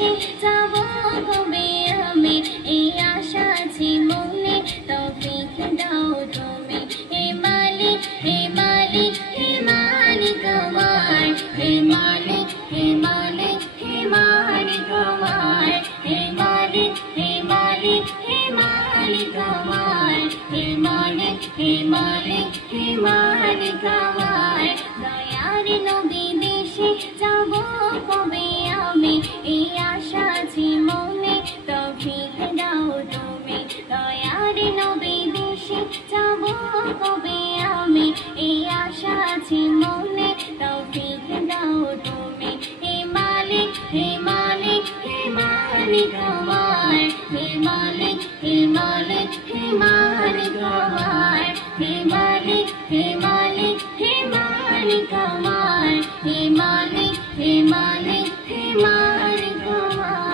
বিদেশে যাব কবে আমি, এই আশা আছে মনে, তৌফিক দাও তুমি। হে মালিক হে মালিক হে মালিক আমার, হে মালিক হে মালিক হে মালিক আমার, হে মালিক হে মালিক হে মালিক আমার, হে মালিক হে মালিক হে মালিক আমার। দয়ার নবী দেশে যাব কবে আমি, এই আশা আছে মনে, তৌফিক দাও তুমি। দয়ার নবী দেশে যাব কবে আমি, এই আশা আছে মনে, তৌফিক দাও তুমি। হে মালিক হে মালিক হে মালিক আমার, হে মালিক হে মালিক হে মালিক আমার, হে মালিক হে মালিক হে মালিক আমার, হে মালিক হে মালিক হে মালিক আমার।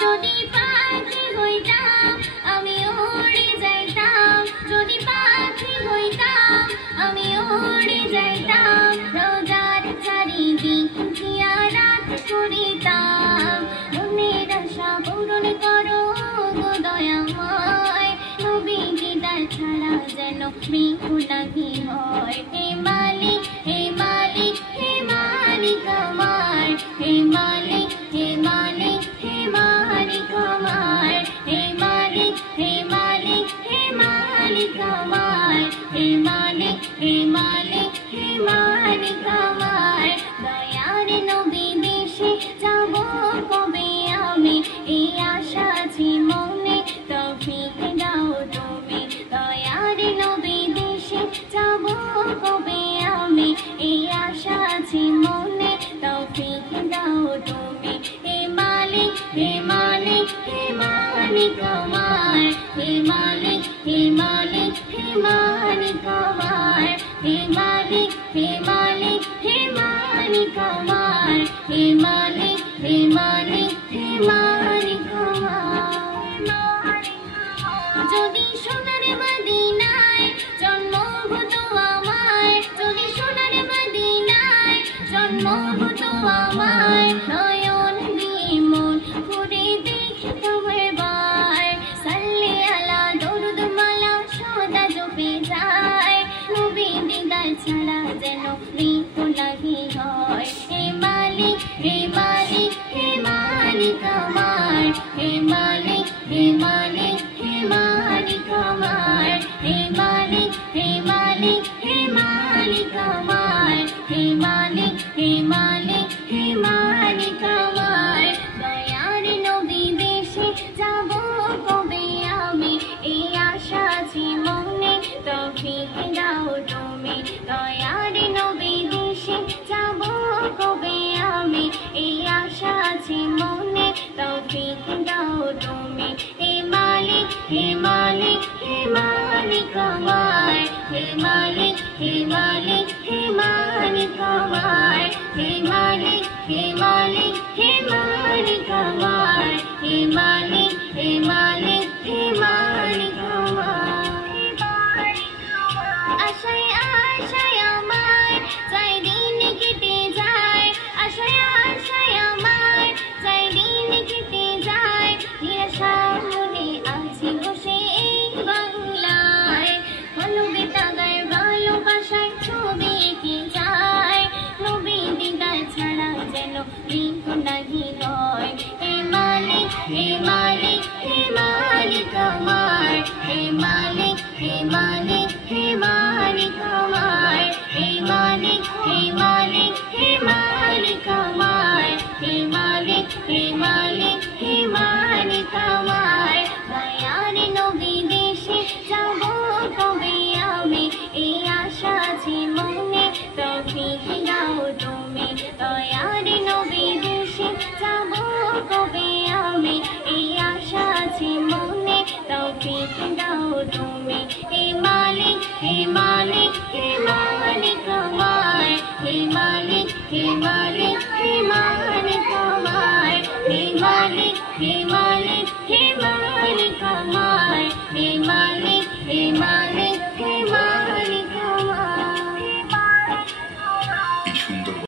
যদি পাখি হইতাম আমি উড়ে যাইতাম, যদি পাখি হইতাম আমি উড়ে যাইতাম, রোজার চারিদিক জিয়ারত করিতাম। মনের আশা পূরণ করো গো দয়াময়, নবী দিদার ছাড়া যেন মৃত্যু নাহি হয়। হে মালিক হে মালিক হে মালিক আমার, হে মালিক হে মালিক হে মালিক আমার, হে মালিক হে মালিক হে মালিক আমার, হে মালিক হে মালিক হে মালিক আমার। দয়ার নবী দেশে যাব কবে আমি, এই আশা আছে মনে, তৌফিক দাও তুমি। দয়ার নবী দেশে যাব কবে আমি, এই আশা আছে মনে, তৌফিক দাও তুমি। হে মালিক হে মালিক হে মালিক আমার, হে মালিক হে মালিক হে মালিক আমার, হে মালিক হে মালিক হে মালিক আমার, হে মালিক হে মালিক হে মালিক আমার। যদি সোনার মদিনায় জন্ম হতো আমার, যদি সোনার মদিনায় জন্ম হতো আমার, নয়ন দিয়ে মন ভরে দেখতাম এবার। সাল্লি আলা দরুদ মালা সদা জপে যায়, নবী দিদার ছাড়া যেন মৃত্যু নাহি হয়। হে মালিক হে মালিক হে মালিক আমার, হে মালিক হে মালিক হে মালিক আমার, হে মালিক হে মালিক হে মালিক আমার, হে মালিক হে মালিক হে মালিক আমার। দয়ার নবী দেশে যাব কবে আমি, এই আশা আছে মনে, তৌফিক দাও তুমি। দয়ার নবী দেশে যাব কবে আমি, এই আশা আছে মনে, তৌফিক দাও তুমি। হে মালিক হে মালিক হে মালিক আমার, হে মালিক হে মালিক হে মালিক আমার, হে মালিক হে মালিক হে মালিক আমার, হে মালিক হে মালিক হে মালিক আমার। আশায় আশায় আমার যাই দিন কেটে যায়, আশায় আশায় আমার যাই দিন কেটে যায়, নিরাশা মনে আছি বসে এই বাংলায়, কলবে তাগায় ভালোবাসায় ছবি এঁকে যায়, নবী দিদার ছাড়া যেন মৃত্যু নাহি হয়। হে মালিক হে মালিক হে মালিক আমার, হে মালিক হে মালিক হে মালিক আমার, হে মালিক হে মালিক হে মালিক আমার, হে মালিক হে মালিক হে মালিক আমার। দয়ার নবী দেশে যাব কবে আমি, এই আশা আছে মনে, তৌফিক দাও তুমি। দয়ার নবী দেশে যাব কবে আমি, এই আশা আছে মনে, তৌফিক দাও তুমি। হে মালিক হে মালিক হে মালিক আমার, হে মালিক হে মালিক হে মালিক আমার, হে মালিক হে মালিক